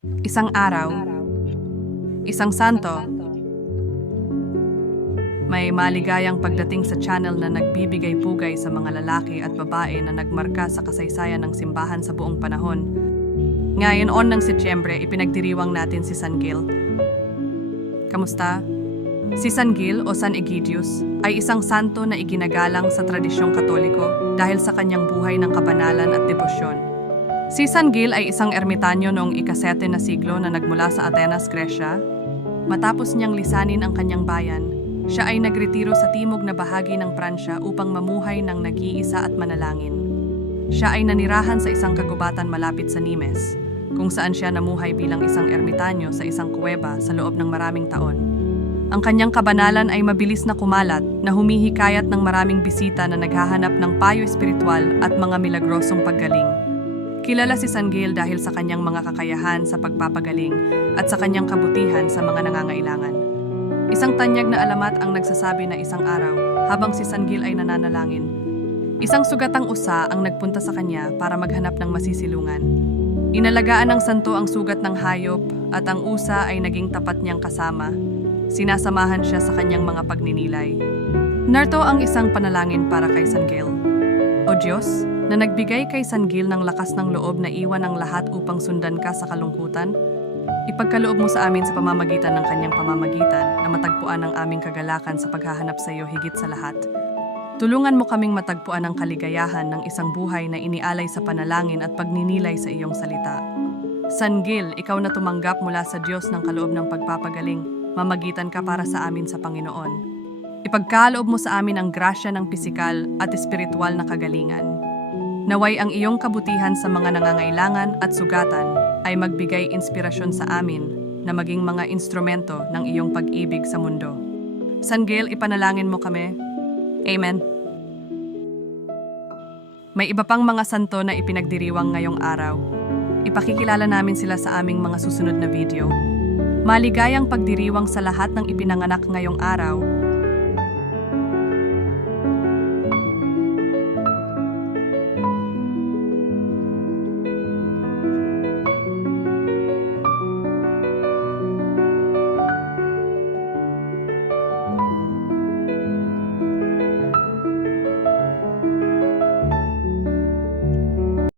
Isang araw, isang santo, may maligayang pagdating sa channel na nagbibigay pugay sa mga lalaki at babae na nagmarka sa kasaysayan ng simbahan sa buong panahon. Ngayon on ng Setyembre, ipinagdiriwang natin si San Gil. Kamusta? Si San Gil o San Egidius ay isang santo na iginagalang sa tradisyong katoliko dahil sa kanyang buhay ng kabanalan at debosyon. Si San Gil ay isang ermitanyo noong ikasete na siglo na nagmula sa Atenas, Gresya. Matapos niyang lisanin ang kanyang bayan, siya ay nagretiro sa timog na bahagi ng Pransya upang mamuhay ng nag-iisa at manalangin. Siya ay nanirahan sa isang kagubatan malapit sa Nimes, kung saan siya namuhay bilang isang ermitanyo sa isang kuweba sa loob ng maraming taon. Ang kanyang kabanalan ay mabilis na kumalat na humihikayat ng maraming bisita na naghahanap ng payo espiritual at mga milagrosong paggaling. Kilala si San Gil dahil sa kanyang mga kakayahan sa pagpapagaling at sa kanyang kabutihan sa mga nangangailangan. Isang tanyag na alamat ang nagsasabi na isang araw habang si San Gil ay nananalangin. Isang sugatang usa ang nagpunta sa kanya para maghanap ng masisilungan. Inalagaan ng santo ang sugat ng hayop at ang usa ay naging tapat niyang kasama. Sinasamahan siya sa kanyang mga pagninilay. Narto ang isang panalangin para kay San Gil. O Diyos, na nagbigay kay San Gil ng lakas ng loob na iwan ang lahat upang sundan ka sa kalungkutan, ipagkaloob mo sa amin sa pamamagitan ng kanyang pamamagitan na matagpuan ang aming kagalakan sa paghahanap sa iyo higit sa lahat. Tulungan mo kaming matagpuan ang kaligayahan ng isang buhay na inialay sa panalangin at pagninilay sa iyong salita. San Gil, ikaw na tumanggap mula sa Diyos ng kaloob ng pagpapagaling, mamagitan ka para sa amin sa Panginoon. Ipagkaloob mo sa amin ang grasya ng pisikal at espiritual na kagalingan. Naway ang iyong kabutihan sa mga nangangailangan at sugatan ay magbigay inspirasyon sa amin na maging mga instrumento ng iyong pag-ibig sa mundo. San Gil, ipanalangin mo kami. Amen. May iba pang mga santo na ipinagdiriwang ngayong araw. Ipakikilala namin sila sa aming mga susunod na video. Maligayang pagdiriwang sa lahat ng ipinanganak ngayong araw